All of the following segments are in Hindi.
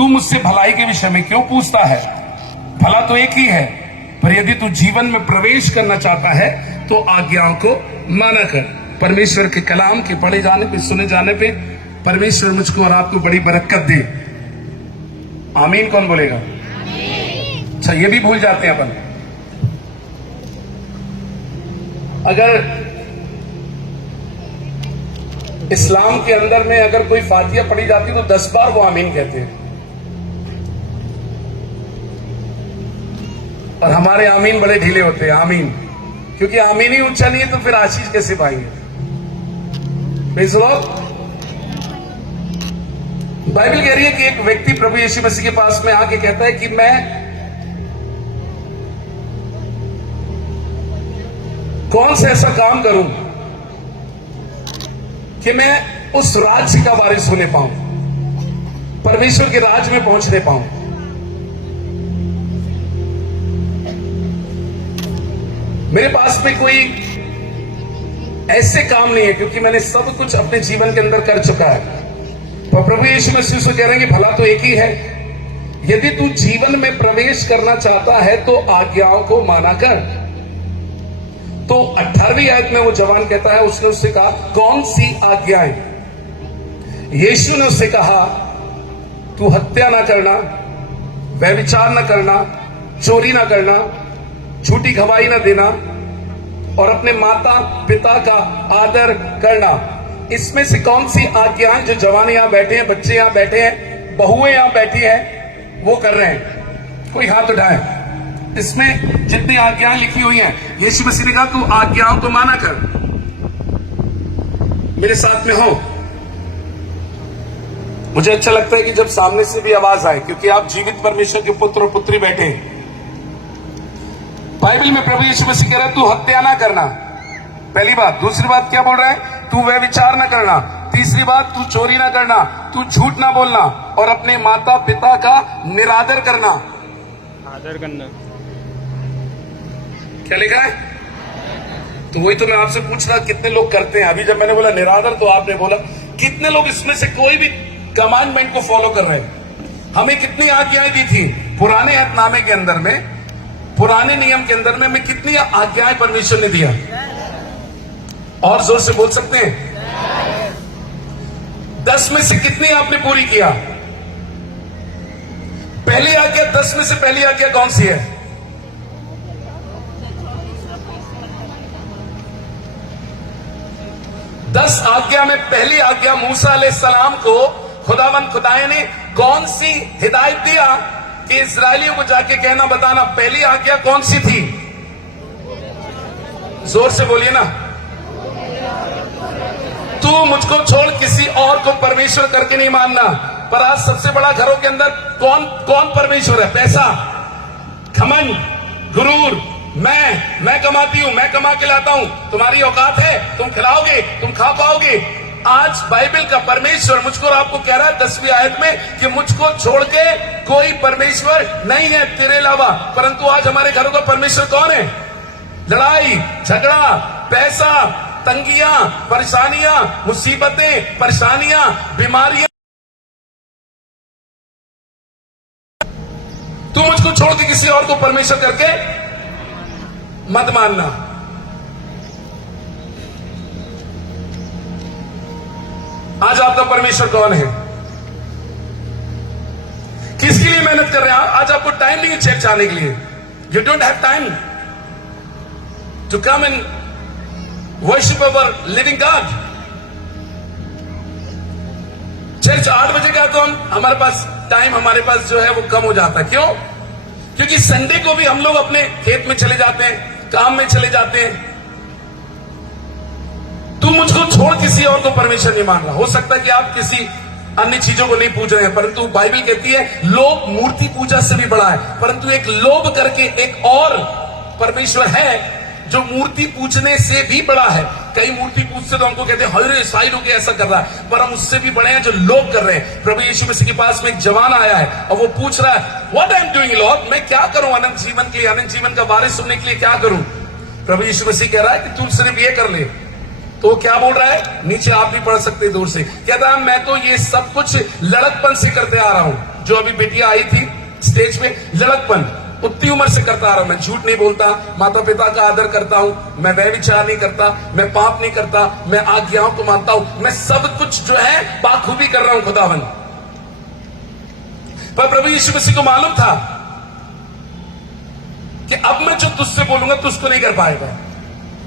तू मुझसे भलाई के विषय में क्यों पूछता है? भला तो एक ही है, पर यदि तू जीवन में प्रवेश करना चाहता है तो आज्ञाओं को माना कर। परमेश्वर के कलाम के पढ़े जाने पे, सुने जाने पे परमेश्वर मुझको और आपको बड़ी बरकत दे। आमीन कौन बोलेगा? अच्छा, ये भी भूल जाते हैं अपन। अगर इस्लाम के अंदर में अगर कोई फातिहा पढ़ी जाती तो 10 बार वो आमीन कहते हैं, और हमारे आमीन बड़े ढीले होते हैं। आमीन, क्योंकि आमीन ही ऊंचा नहीं है तो फिर आशीष कैसे पाएंगे? बाइबल कह रही है कि एक व्यक्ति प्रभु यीशु मसीह के पास में आके कहता है कि मैं कौन सा ऐसा काम करूं कि मैं उस राज्य का वारिस होने पाऊं, परमेश्वर के राज्य में पहुंचने पाऊं। मेरे पास में कोई ऐसे काम नहीं है, क्योंकि मैंने सब कुछ अपने जीवन के अंदर कर चुका है। तो प्रभु यीशु मसीह से कह रहे हैं कि भला तो एक ही है, यदि तू जीवन में प्रवेश करना चाहता है तो आज्ञाओं को माना कर। तो 18वीं आयत में वो जवान कहता है, उसने उससे कहा कौन सी आज्ञाएं? यीशु ने उससे कहा, तू हत्या ना करना, व्यभिचार ना करना, चोरी ना करना, झूठी गवाही ना देना, और अपने माता पिता का आदर करना। इसमें से कौन सी आज्ञाएं जो जवान यहां बैठे हैं, बच्चे यहां बैठे हैं, बहुएं यहां बैठी हैं, वो कर रहे हैं? कोई हाथ उठाए। इसमें जितनी आज्ञाएं लिखी हुई हैं, यीशु मसीह ने कहा तू आज्ञाओं को माना कर। मेरे साथ में हो। मुझे अच्छा लगता है कि जब सामने से भी आवाज आए, क्योंकि आप जीवित परमेश्वर के पुत्र और पुत्री बैठे हैं। बाइबल में प्रभु यीशु मसीह कह रहा है तू हत्या ना करना, पहली बात। दूसरी बात क्या बोल रहा है? तू व्यभिचार ना करना। तीसरी बात, तू चोरी ना करना, तू झूठ ना बोलना, और अपने माता पिता का निरादर करना। आदर करना क्या लिखा है? तो वही तो मैं आपसे पूछ रहा, कितने लोग करते हैं? अभी जब मैंने बोला निरादर तो आपने बोला कितने लोग इसमें से कोई भी कमांडमेंट को फॉलो कर रहे हैं? हमें कितनी आज्ञाएं दी थी पुराने अहदनामे के अंदर में, पुराने नियम के अंदर में हमें कितनी आज्ञाएं परमेश्वर ने दिया? और जोर से बोल सकते हैं? 10 में से कितनी आपने पूरी किया? पहली आज्ञा, 10 में से पहली आज्ञा कौन सी है? दस आज्ञा में पहली आज्ञा मूसा अलैहिस्सलाम को खुदावंद खुदाए ने कौन सी हिदायत दिया कि इस्राएलियों को जाके कहना, बताना, पहली आज्ञा कौन सी थी? जोर से बोलिए ना। तू मुझको छोड़ किसी और को परमेश्वर करके नहीं मानना। पर आज सबसे बड़ा घरों के अंदर कौन कौन परमेश्वर है? पैसा, घमंड, गुरूर, मैं कमाती हूं, मैं कमा के लाता हूं, तुम्हारी औकात है, तुम खिलाओगे, तुम खा पाओगे। आज बाइबल का परमेश्वर मुझको और आपको कह रहा है 10वीं आयत में कि मुझको छोड़ के कोई परमेश्वर नहीं है तेरे अलावा। परंतु आज हमारे घरों का परमेश्वर कौन है? लड़ाई झगड़ा, पैसा, तंगियां, परेशानियां, मुसीबतें, परेशानियां, बीमारियां। तू मुझको छोड़ के किसी और को परमेश्वर करके मत मानना। आज आपका परमेश्वर कौन है? किसके लिए मेहनत कर रहे हैं? आज आपको टाइम नहीं है चर्च आने के लिए। You don't have time to come and worship our living God. Church 8 बजे का तो हमारे पास टाइम, हमारे पास जो है वो कम हो जाता है। क्यों? क्योंकि संडे को भी हम लोग अपने खेत में चले जाते हैं, काम में चले जाते हैं। तू मुझको छोड़ किसी और को परमेश्वर नहीं मान रहा। हो सकता है कि आप किसी अन्य चीजों को नहीं पूज रहे हैं, परंतु बाइबल कहती है लोभ मूर्ति पूजा से भी बड़ा है। परंतु एक लोभ करके एक और परमेश्वर है जो मूर्ति पूजने से भी बड़ा है। कई मूर्ति पूजते तो हमको कहते हैं हरे साइड होके ऐसा कर रहा है, पर हम उससे भी बड़े हैं जो लोभ कर रहे हैं। प्रभु यीशु मसीह के पास में एक जवान आया है और वो पूछ रहा है what I am doing Lord, मैं क्या करूं अनंत जीवन के लिए, अनंत जीवन का वारिस होने के लिए क्या करूं? प्रभु यीशु मसीह कह रहा है कि तू सिर्फ ये कर ले। तो वो क्या बोल रहा है? नीचे आप भी पढ़ सकते हैं दूर से। कहता है मैं तो ये सब कुछ लड़कपन से करते आ रहा हूं। जो अभी बेटियां आई थी स्टेज पे, लड़कपन उतनी उम्र से करता आ रहा हूं। मैं झूठ नहीं बोलता, माता पिता का आदर करता हूं, मैं व्यभिचार नहीं करता, मैं पाप नहीं करता, मैं आज्ञाओं को मानता हूं, मैं सब कुछ जो है बाखूबी कर रहा हूं खुदावन। पर प्रभु यीशु मसीह को मालूम था कि अब मैं जो तुझसे बोलूंगा तू उसको नहीं कर पाएगा।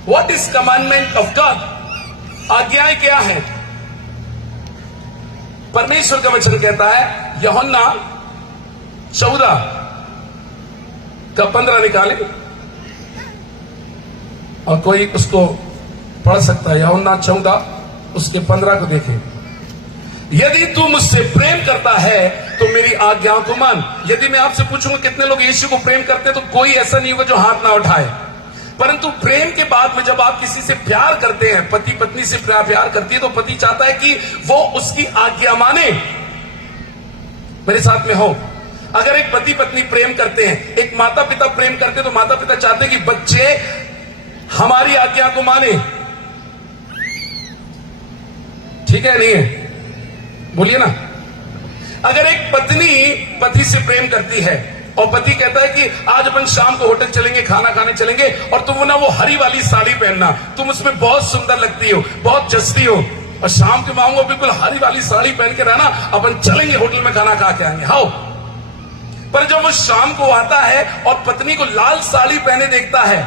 What is commandment of God? आज्ञाएं क्या है? परमेश्वर का वचन कहता है, यूहन्ना 14 का 15 निकाले और कोई उसको पढ़ सकता है। यूहन्ना 14 उसके 15 को देखें। यदि तू मुझसे प्रेम करता है तो मेरी आज्ञाओं को मान। यदि मैं आपसे पूछूंगा कितने लोग यीशु को प्रेम करते हैं, तो कोई ऐसा नहीं होगा जो हाथ ना उठाए। परंतु प्रेम के बाद में जब आप किसी से प्यार करते हैं, पति पत्नी से प्यार करती है, तो पति चाहता है कि वो उसकी आज्ञा माने। मेरे साथ में हो, अगर एक पति पत्नी प्रेम करते हैं, एक माता पिता प्रेम करते हैं, तो माता पिता चाहते हैं कि बच्चे हमारी आज्ञा को माने। ठीक है नहीं है? बोलिए ना। अगर एक पत्नी पति से प्रेम करती है और पति कहता है कि आज अपन शाम को होटल चलेंगे, खाना खाने चलेंगे, और तुम ना वो हरी वाली साड़ी पहनना, तुम उसमें बहुत सुंदर लगती हो, बहुत जचती हो, और शाम के मांगो बिल्कुल हरी वाली साड़ी पहन के रहना, अपन चलेंगे होटल में खाना खा के आएंगे। हाउ? पर जब वो शाम को आता है और पत्नी को लाल साड़ी पहने देखता है,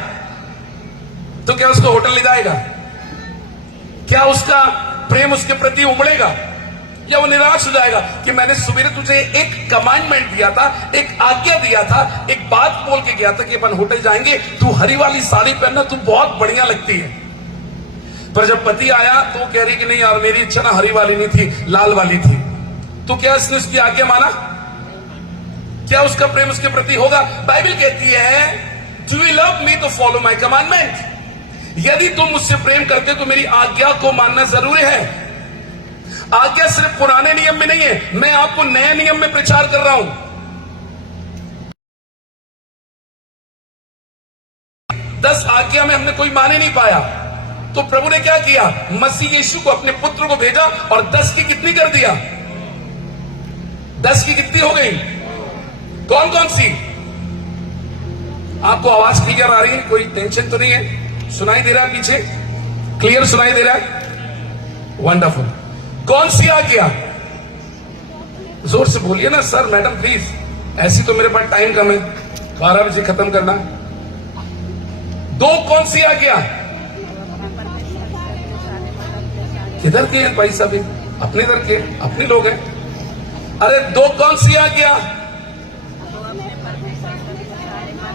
तो क्या उसको होटल ले जाएगा? क्या उसका प्रेम उसके प्रति उमड़ेगा? या वो निराश हो जाएगा कि मैंने सुबह तुझे एक कमांडमेंट दिया था, एक आज्ञा दिया था, एक बात बोल के गया था कि अपन होटल जाएंगे, तू हरी वाली साड़ी पहनना, तू बहुत बढ़िया लगती है। पर जब पति आया तो वो कह रही कि नहीं यार, मेरी इच्छा ना हरी वाली नहीं थी, लाल वाली थी। तो क्या इसने उसकी आज्ञा माना? क्या उसका प्रेम उसके प्रति होगा? बाइबल कहती है, डू यू लव मी तो फॉलो माई कमांडमेंट। यदि तुम मुझसे प्रेम करते तो मेरी आज्ञा को मानना जरूरी है। आज्ञा सिर्फ पुराने नियम में नहीं है, मैं आपको नए नियम में प्रचार कर रहा हूं। 10 आज्ञा में हमने कोई माने नहीं पाया, तो प्रभु ने क्या किया? मसीह यीशु को, अपने पुत्र को भेजा और 10 की कितनी कर दिया? 10 की कितनी हो गई? कौन कौन सी? आपको आवाज क्लियर आ रही है? कोई टेंशन तो नहीं है? सुनाई दे रहा है? पीछे क्लियर सुनाई दे रहा है? वंडरफुल। कौन सी आज्ञा? जोर से बोलिए ना सर, मैडम प्लीज। ऐसी तो मेरे पास टाइम कम है, 12 बजे खत्म करना। 2 कौन सी आज्ञा? किधर के हैं भाई साहब? अपने इधर के, अपने लोग हैं। अरे 2 कौन सी आज्ञा?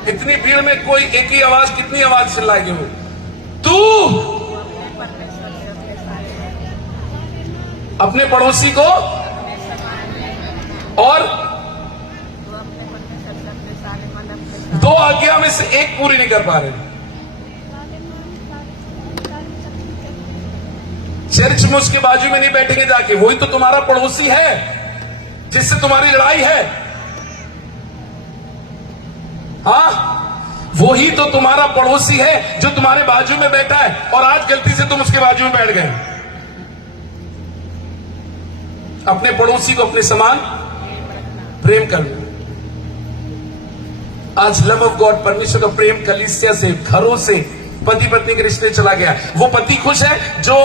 इतनी भीड़ में कोई एक ही आवाज, कितनी आवाज चिल्लाएगी वो? तू अपने पड़ोसी को और 2 आज्ञा में से एक पूरी नहीं कर पा रहे। चर्च में उसके बाजू में नहीं बैठेंगे जाके, वही तो तुम्हारा पड़ोसी है जिससे तुम्हारी लड़ाई है। हाँ, वही तो तुम्हारा पड़ोसी है जो तुम्हारे बाजू में बैठा है, और आज गलती से तुम उसके बाजू में बैठ गए। अपने पड़ोसी को अपने समान प्रेम करना। आज लव ऑफ गॉड, परमेश्वर का प्रेम कलीसिया से, घरों से, पति पत्नी के रिश्ते चला गया। वो पति खुश है जो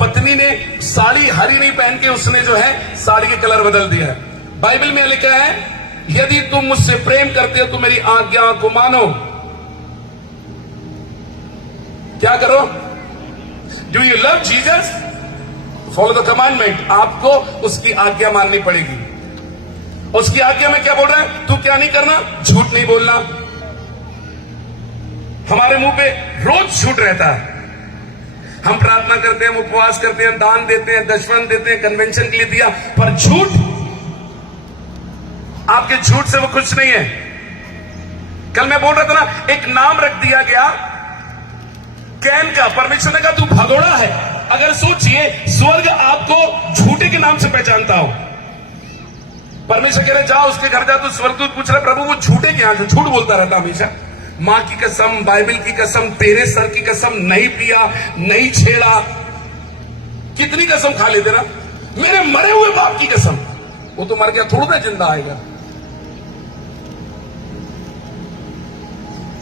पत्नी ने साड़ी हरी नहीं पहन के उसने जो है साड़ी के कलर बदल दिया है। बाइबल में लिखा है, यदि तुम मुझसे प्रेम करते हो तो मेरी आज्ञा को मानो। क्या करो? Do you love Jesus? Follow the commandment. आपको उसकी आज्ञा माननी पड़ेगी। उसकी आज्ञा में क्या बोल रहा है? तू क्या नहीं करना? झूठ नहीं बोलना। हमारे मुंह पे रोज झूठ रहता है। हम प्रार्थना करते हैं, उपवास करते हैं, दान देते हैं, दशमन देते हैं, कन्वेंशन के लिए दिया, पर झूठ, आपके झूठ से वो खुश नहीं है। कल मैं बोल रहा था ना, एक नाम रख दिया गया कैन का। परमेश्वर ने कहा तू भगोड़ा है। अगर सोचिए, स्वर्ग आपको झूठे के नाम से पहचानता हो। परमेश्वर कह रहे जाओ उसके घर जा, तो स्वर्गदूत पूछ रहा प्रभु वो झूठे के यहां से, झूठ बोलता रहता हमेशा। मां की कसम, बाइबल की कसम, तेरे सर की कसम, नहीं पिया, नहीं छेड़ा। कितनी कसम खा लेते ना, मेरे मरे हुए बाप की कसम। वो तो मर गया, थोड़ा ना जिंदा आएगा।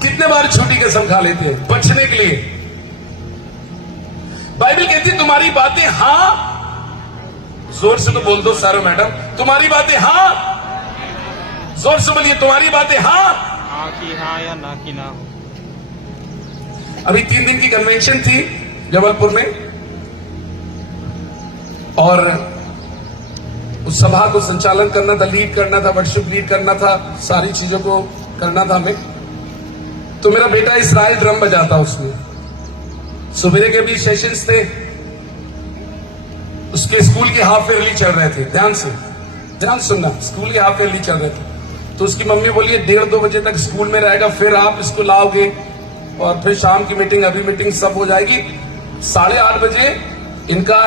कितने बार झूठी कसम खा लेते हैं बचने के लिए। बाइबल कहती है तुम्हारी बातें हां, जोर से तो बोल दो सारो मैडम, तुम्हारी बातें हां, जोर से बोलिए तुम्हारी बातें हां। हाँ की हाँ या ना की ना हो। अभी 3 दिन की कन्वेंशन थी जबलपुर में, और उस सभा को संचालन करना था, लीड करना था, वर्शिप लीड करना था, सारी चीजों को करना था हमें। तो मेरा बेटा इसराइल ड्रम बजाता उसमें। सुबह के भी सेशंस थे, उसके स्कूल की हाफ ईयरली चल रहे थे। ध्यान सुनना, स्कूल की हाफ ईयरली चल रहे थे। तो उसकी मम्मी बोली 1:30-2 बजे तक स्कूल में रहेगा, फिर आप इसको लाओगे और फिर शाम की मीटिंग, अभी मीटिंग सब हो जाएगी। 8:30 बजे इनका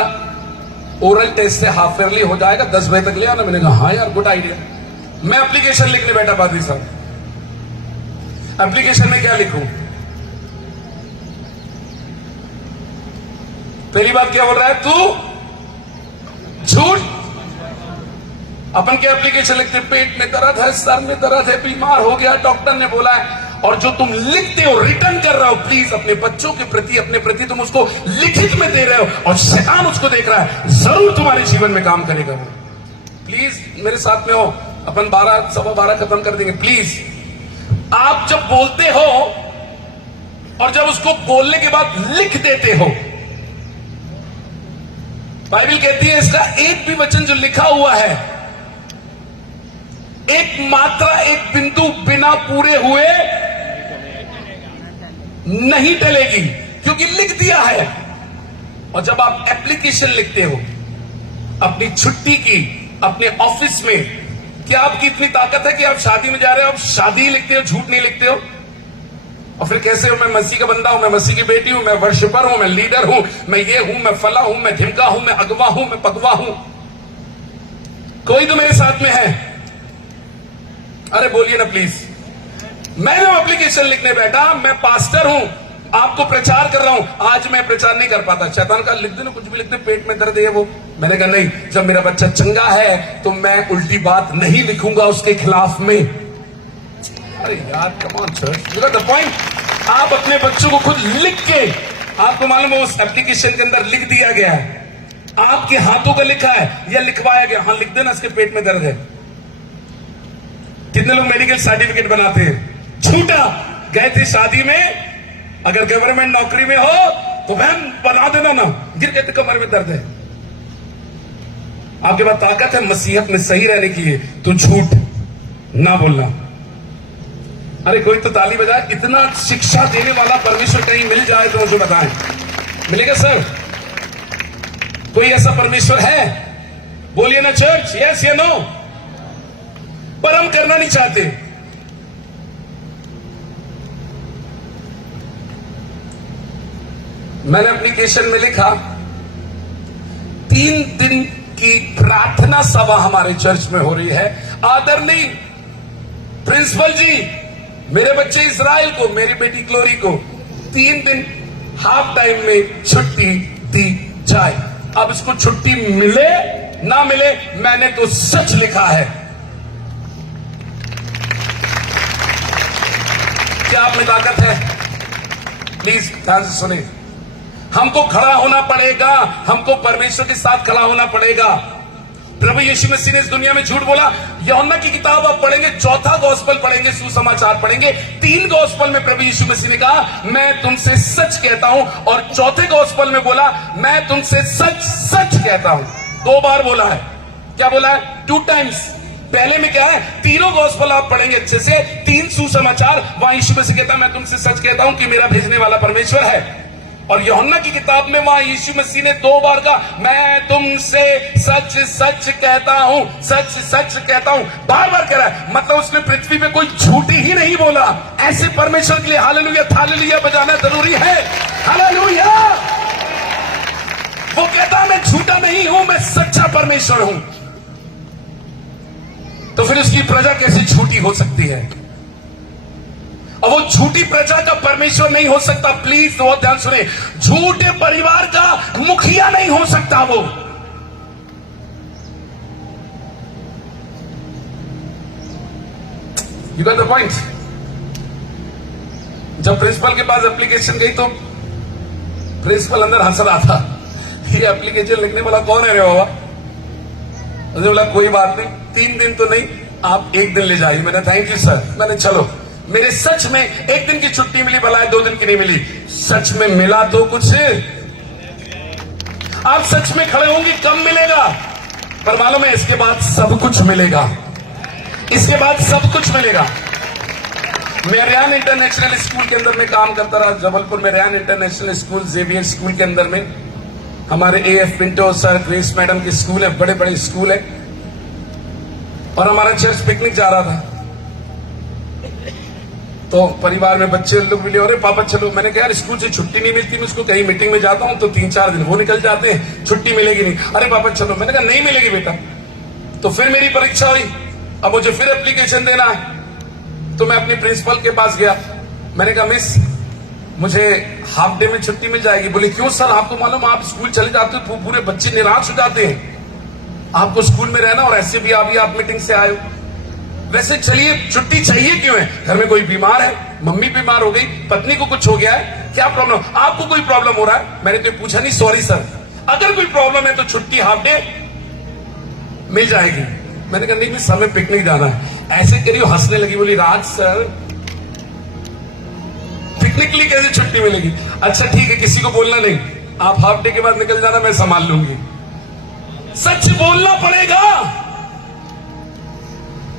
ओरल टेस्ट से हाफ ईयरली हो जाएगा, 10 बजे तक ले आना। मैंने कहा हाँ यार गुड आइडिया। मैं एप्लीकेशन लिखने बैठा पादरी साहब। एप्लीकेशन में क्या लिखूं? पहली बात क्या बोल रहा है, तू झूठ। अपन के एप्लीकेशन लिखते पेट में दर्द है, सर में दर्द है, बीमार हो गया, डॉक्टर ने बोला है। और जो तुम लिखते हो, रिटर्न कर रहे हो, प्लीज अपने बच्चों के प्रति, अपने प्रति तुम उसको लिखित में दे रहे हो, और शैतान उसको देख रहा है, जरूर तुम्हारे जीवन में काम करेगा वो। प्लीज मेरे साथ में हो, अपन 12-12:15 खत्म कर देंगे। प्लीज आप जब बोलते हो और जब उसको बोलने के बाद लिख देते हो, बाइबल कहती है इसका एक भी वचन जो लिखा हुआ है, एक मात्रा, एक बिंदु बिना पूरे हुए नहीं टलेगी, क्योंकि लिख दिया है। और जब आप एप्लीकेशन लिखते हो अपनी छुट्टी की, अपने ऑफिस में, क्या आपकी इतनी ताकत है कि आप शादी में जा रहे हो, आप शादी लिखते हो, झूठ नहीं लिखते हो? और फिर कैसे हो, मैं मसीह का बंदा हूं, मैं मसीह की बेटी हूं, मैं वर्शिपर हूं, मैं लीडर हूं, मैं ये हूं, मैं फला हूं, मैं ढिमका हूं, मैं अगवा हूं, मैं पगवा हूं। कोई तो मेरे साथ में है? अरे बोलिए ना प्लीज। मैं जो एप्लीकेशन लिखने बैठा, मैं पास्टर हूं, आपको प्रचार कर रहा हूं। आज मैं प्रचार नहीं कर पाता, शैतान का लिख दे ना, कुछ भी लिख दे, पेट में दर्द है वो। मैंने कहा नहीं, जब मेरा बच्चा चंगा है तो मैं उल्टी बात नहीं लिखूंगा उसके खिलाफ में। अरे यार come on church, you got the point. आप अपने बच्चों को खुद लिख के, आपको मालूम है उस एप्लीकेशन के अंदर लिख दिया गया है, आपके हाथों का लिखा है या लिखवाया गया, हाँ लिख देना इसके पेट में दर्द है। कितने लोग मेडिकल सर्टिफिकेट बनाते हैं झूठा, गए थे शादी में, अगर गवर्नमेंट नौकरी में हो तो बहन बना देना ना, गिर गए तो कमर में दर्द है। आपके पास ताकत है मसीहत में सही रहने के लिए, तो झूठ ना बोलना। अरे कोई तो ताली बजाए, इतना शिक्षा देने वाला परमेश्वर कहीं मिल जाए तो मुझे बताएं, मिलेगा सर? कोई ऐसा परमेश्वर है? बोलिए ना चर्च, यस या नो? पर हम करना नहीं चाहते। मैंने एप्लीकेशन में लिखा 3 दिन की प्रार्थना सभा हमारे चर्च में हो रही है। आदरणीय प्रिंसिपल जी, मेरे बच्चे इजराइल को, मेरी बेटी ग्लोरी को 3 दिन हाफ टाइम में छुट्टी दी जाए। अब इसको छुट्टी मिले ना मिले, मैंने तो सच लिखा है। क्या आप में ताकत है? प्लीज ध्यान से सुने। हमको खड़ा होना पड़ेगा, हमको परमेश्वर के साथ खड़ा होना पड़ेगा। प्रभु यीशु मसीह ने इस दुनिया में झूठ बोला। यूहन्ना की किताब आप पढ़ेंगे, 4था गॉस्पेल पढ़ेंगे, सुसमाचार पढ़ेंगे, 3 गॉस्पेल में प्रभु यीशु मसीह ने कहा मैं तुमसे सच कहता हूं, और 4थे गॉस्पेल में बोला मैं तुमसे सच सच कहता हूं। 2 बार बोला है। क्या बोला है? 2 टाइम्स। पहले में क्या है? 3 गॉस्पेल आप पढ़ेंगे अच्छे से, 3 सुसमाचार, वहां यीशु मसीह कहता है मैं तुमसे सच कहता हूं कि मेरा भेजने वाला परमेश्वर है। और यूहन्ना की किताब में वहां यीशु मसीह ने 2 बार कहा मैं तुमसे सच सच कहता हूं, सच सच कहता हूं, बार बार कह रहा है। मतलब उसने पृथ्वी पे कोई झूठी ही नहीं बोला। ऐसे परमेश्वर के लिए हालेलुया थालेलुया बजाना जरूरी है। हालेलुया। वो कहता मैं झूठा नहीं हूं, मैं सच्चा परमेश्वर हूं। तो फिर उसकी प्रजा कैसे झूठी हो सकती है? और वो झूठी प्रजा का परमेश्वर नहीं हो सकता। प्लीज बहुत ध्यान सुने, झूठे परिवार का मुखिया नहीं हो सकता वो। You got the point. जब प्रिंसिपल के पास एप्लीकेशन गई तो प्रिंसिपल अंदर हंस रहा था, ये एप्लीकेशन लिखने वाला कौन है रे बाबा? मुझे बोला कोई बात नहीं, 3 दिन तो नहीं, आप 1 दिन ले जाइए। मैंने थैंक यू सर। मैंने चलो, मेरे सच में 1 दिन की छुट्टी मिली, भला 2 दिन की नहीं मिली, सच में मिला तो कुछ। आप सच में खड़े होंगे कम मिलेगा, पर मालूम है इसके बाद सब कुछ मिलेगा, इसके बाद सब कुछ मिलेगा। मैं रेयान इंटरनेशनल स्कूल के अंदर में काम करता रहा, जबलपुर में Ryan international school, Xavier school के अंदर में हमारे AF Pinto sir, Grace madam के स्कूल है, बड़े बड़े स्कूल है। और हमारा चर्च पिकनिक जा रहा था, तो परिवार में बच्चे लोग मिले, अरे पापा चलो। मैंने कहा यार स्कूल से छुट्टी नहीं मिलती, मैं उसको कहीं मीटिंग में जाता हूं तो 3-4 दिन वो निकल जाते हैं, छुट्टी मिलेगी नहीं। अरे पापा चलो। मैंने कहा नहीं मिलेगी बेटा। तो फिर मेरी परीक्षा हुई, अब मुझे फिर एप्लीकेशन देना है, तो मैं अपनी प्रिंसिपल के पास गया। मैंने कहा मिस मुझे हाफ डे में छुट्टी मिल जाएगी। बोले क्यों सर? आपको मालूम आप स्कूल चले जाते हो तो पूरे बच्चे निराश हो जाते हैं, आपको स्कूल में रहना, और ऐसे भी अभी आप मीटिंग से आए हो। वैसे चलिए छुट्टी चाहिए क्यों है? घर में कोई बीमार है, मम्मी बीमार हो गई, पत्नी को कुछ हो गया है, क्या प्रॉब्लम? आपको कोई प्रॉब्लम हो रहा है? मैंने तो पूछा नहीं, सॉरी सर, अगर कोई प्रॉब्लम है तो छुट्टी हाफ डे मिल जाएगी। मैंने कहा नहीं समय पिकनिक जाना है। ऐसे करियो, हंसने लगी, बोली राज सर पिकनिक के लिए कैसे छुट्टी मिलेगी? अच्छा ठीक है, किसी को बोलना नहीं, आप हाफ डे के बाद निकल जाना, मैं संभाल लूंगी। सच बोलना पड़ेगा।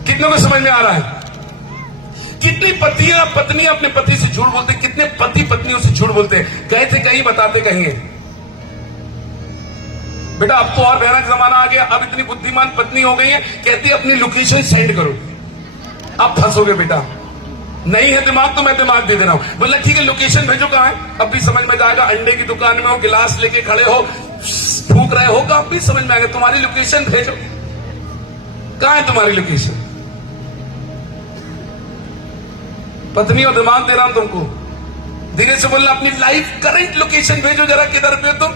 कितनों को समझ में आ रहा है? कितनी पत्नी अपने पति से झूठ बोलते, कितने पति पत्नियों से झूठ बोलते, गए थे कहीं बताते कहीं है। बेटा अब तो और भयानक जमाना आ गया, अब इतनी बुद्धिमान पत्नी हो गई है, कहती है अपनी लोकेशन सेंड करो। अब फंसोगे बेटा, नहीं है दिमाग तो मैं दिमाग दे दे रहा हूं। बोला ठीक है लोकेशन भेजो, कहां है? अब भी समझ में जाएगा, अंडे की दुकान में हो, गिलास लेके खड़े हो, फूक रहे हो, अब भी समझ में आएगा, तुम्हारी लोकेशन भेजो, कहां है तुम्हारी लोकेशन? पत्नी और दिमाग दे रहा हूं तुमको, धीरे से बोलना अपनी लाइव करंट लोकेशन भेजो जरा, किधर पे तुम।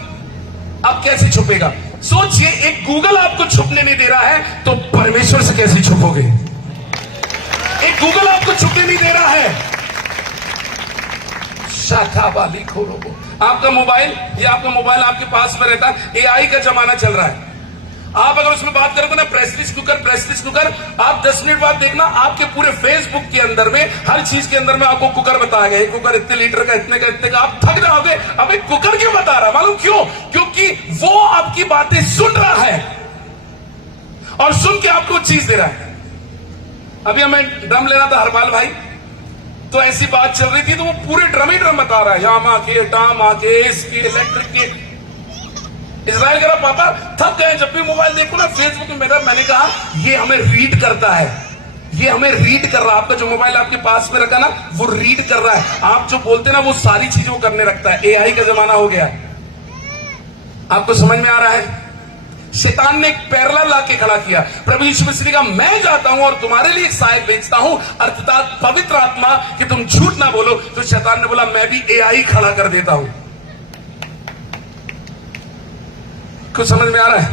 अब कैसे छुपेगा? सोचिए, एक गूगल आपको छुपने नहीं दे रहा है तो परमेश्वर से कैसे छुपोगे? एक गूगल आपको छुपने नहीं दे रहा है। शाखा वाली खोलो को आपका मोबाइल, या आपका मोबाइल आपके पास में रहता है, AI का जमाना चल रहा है। आप अगर उसमें बात करोगे ना प्रेस्टीज कुकर, आप 10 मिनट बाद देखना आपके पूरे फेसबुक के अंदर में, हर चीज के अंदर में आपको कुकर बताया गया, कुकर इतने लीटर का, इतने का, इतने का। आप थक जाओगे, अब एक कुकर क्यों बता रहा? मालूम क्यों? क्योंकि वो आपकी बातें सुन रहा है और सुन के आपको चीज दे रहा है। अभी हमें ड्रम लेना था हरपाल भाई, तो ऐसी बात चल रही थी, तो वो पूरे ड्रम ही ड्रम बता रहा है, यामा के, टामा के, इसकी, इलेक्ट्रिक के। इजराइल कह रहा पापा थक गए, जब भी मोबाइल देखो ना फेसबुक में मेरा, मैंने कहा ये हमें रीड करता है, ये हमें रीड कर रहा है। आपका जो मोबाइल आपके पास में रखा ना, वो रीड कर रहा है, आप जो बोलते ना वो सारी चीजें वो करने रखता है। AI का जमाना हो गया, आपको समझ में आ रहा है? शैतान ने एक पैरेलल लाके खड़ा किया। प्रभु यीशु मसीह ने कहा मैं जाता हूं और तुम्हारे लिए एक सहायक भेजता हूं, अर्थात पवित्र आत्मा, कि तुम झूठ ना बोलो। तो शैतान ने बोला मैं भी AI खड़ा कर देता हूं। कुछ समझ में आ रहा है?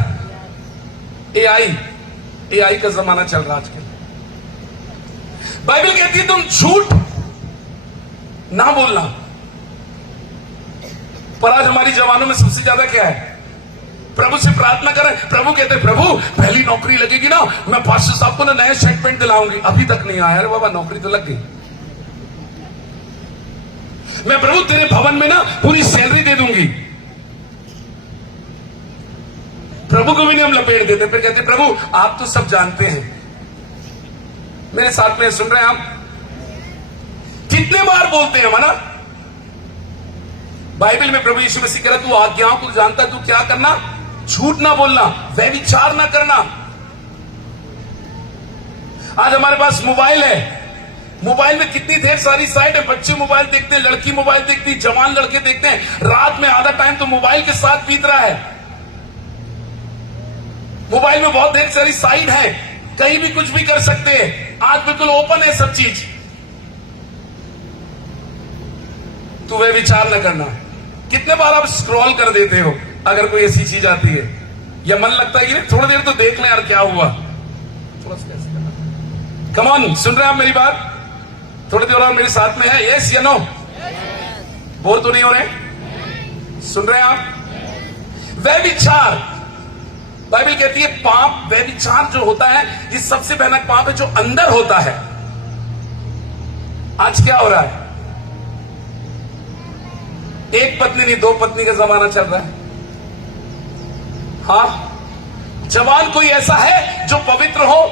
AI का जमाना चल रहा है आजकल। बाइबल कहती है तुम झूठ ना बोलना, पर आज हमारी जवानों में सबसे ज्यादा क्या है? प्रभु से प्रार्थना करें, प्रभु कहते प्रभु पहली नौकरी लगेगी ना, मैं पास्टर साहब को ना नया शर्ट पैंट दिलाऊंगी। अभी तक नहीं आया। अरे बाबा नौकरी तो लग गई। मैं प्रभु तेरे भवन में ना पूरी सैलरी दे दूंगी। प्रभु को भी नहीं हम लपेट देते, फिर कहते प्रभु आप तो सब जानते हैं। मेरे साथ में सुन रहे हैं आप? कितने बार बोलते हैं मना? बाइबल में प्रभु यीशु मसीह कह रहा तू आज्ञाओं को जानता है, तू क्या करना? झूठ ना बोलना, व्यभिचार ना करना। आज हमारे पास मोबाइल है, मोबाइल में कितनी ढेर सारी साइट है। बच्चे मोबाइल देखते हैं, लड़की मोबाइल देखती है, जवान लड़के देखते हैं। रात में आधा टाइम तो मोबाइल के साथ बीत रहा है। मोबाइल में बहुत ढेर सारी साइट है, कहीं भी कुछ भी कर सकते हैं। आज बिल्कुल ओपन है सब चीज। तू व्यभिचार न करना। कितने बार आप स्क्रॉल कर देते हो अगर कोई ऐसी चीज आती है, या मन लगता है कि थोड़ी देर तो देख लें यार क्या हुआ, थोड़ा सा कैसे करना। कम ऑन, सुन रहे हैं आप मेरी बात? थोड़ी देर और मेरे साथ में है, यस या नो? बोर तो नहीं हो रहे? सुन रहे हैं आप? व्यभिचार, बाइबल कहती है पाप, व्यभिचार जो होता है ये सबसे भयानक पाप है जो अंदर होता है। आज क्या हो रहा है? एक पत्नी नहीं, दो पत्नी का जमाना चल रहा है। हाँ, जवान कोई ऐसा है जो पवित्र हो?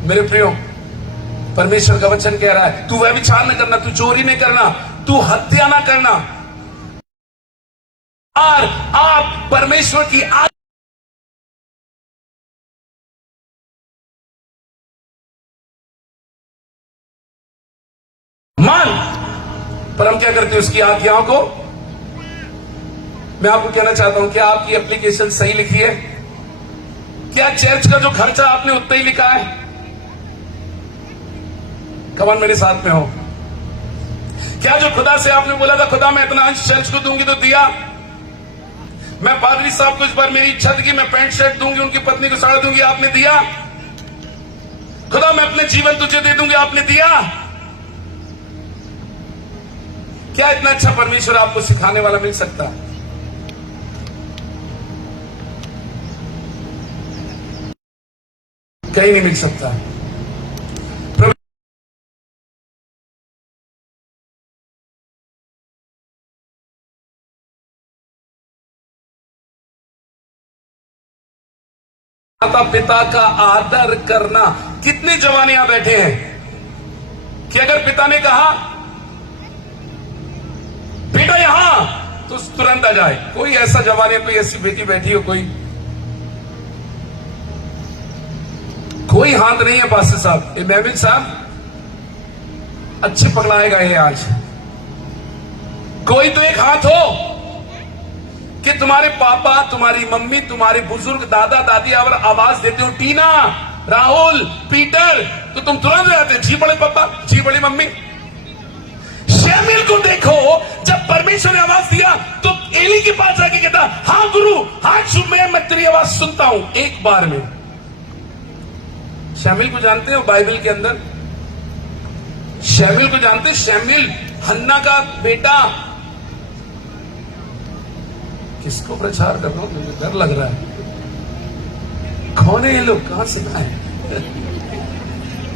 मेरे प्रियो, परमेश्वर का वचन कह रहा है तू व्यभिचार न करना, तू चोरी नहीं करना, तू हत्या ना करना। और आप परमेश्वर की मान, पर हम क्या करते हैं उसकी आज्ञाओं को। मैं आपको कहना चाहता हूं, क्या आपकी एप्लीकेशन सही लिखी है? क्या चर्च का जो खर्चा आपने उतना ही लिखा है? कमान मेरे साथ में हो। क्या जो खुदा से आपने बोला था खुदा मैं इतना अंश चर्च को दूंगी तो दिया? मैं पादरी साहब को इस बार मेरी इच्छा थी कि मैं पैंट शर्ट दूंगी, उनकी पत्नी को साड़ा दूंगी, आपने दिया? खुदा मैं अपने जीवन तुझे दे दूंगी, आपने दिया? क्या इतना अच्छा परमेश्वर आपको सिखाने वाला मिल सकता है? कहीं नहीं मिल सकता। माता पिता का आदर करना। कितने जवान यहां बैठे हैं कि अगर पिता ने कहा बेटा यहां, तो तुरंत आ जाए? कोई ऐसा जवान है, कोई ऐसी बेटी बैठी हो, कोई हाथ नहीं है? पास्टर साहब, ये महमिद साहब अच्छे पकड़ाएगा ये आज। कोई तो एक हाथ हो कि तुम्हारे पापा, तुम्हारी मम्मी, तुम्हारे बुजुर्ग दादा दादी अगर आवाज देते हो टीना, राहुल, पीटर, तो तुम तुरंत जाते जी बड़े पापा, जी बड़ी मम्मी। शमूएल को देखो, जब परमेश्वर ने आवाज दिया तो एली के पास जाके कहता हाँ गुरु, हाँ मैं तेरी आवाज सुनता हूं। एक बार में। शमूएल को जानते हो बाइबल के अंदर? शमूएल को जानते हैं? शमूएल हन्ना का बेटा। किसको प्रचार कर रहा हूं? मुझे डर लग रहा है। कौन है ये लोग? कहां से आए?